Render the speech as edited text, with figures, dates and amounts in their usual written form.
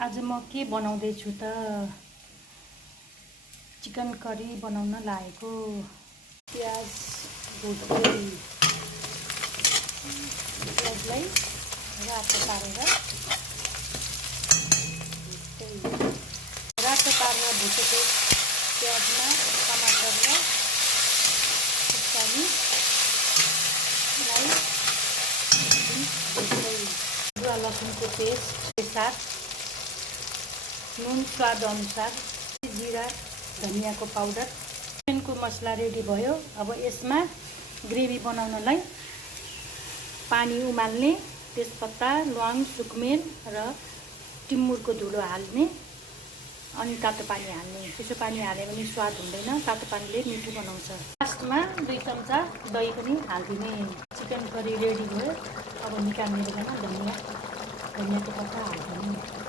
आज म के बनाउँदै छु त चिकन करी बनाउन लागेको। प्याज भुट्दै प्याजलाई रातो पारेर भुटेको प्याजमा टमाटर र खुर्सानीलाई भुट्दै अदुवा लसुनको पेस्ट साथ नुन स्वाद अनुसार जीरा धनियाको पाउडर चिकनको मसला रेडी भयो। अब यसमा ग्रेभी बनाउनलाई पानी उमाल्ने, तेजपत्ता ल्वाङ सुकमेल र टिमुरको धुलो हाल्ने अनि तातो पानी हाल्ने। त्यसो पानी हाल्यो भने स्वाद हुँदैन, तातो पानीले मिठो बनाउँछ। लास्टमा 2 चम्चा दही पनि हालिदिने। चिकन करी रेडी भयो। अब निकाल्ने बेलामा धनियाको पत्ता हालिदिने।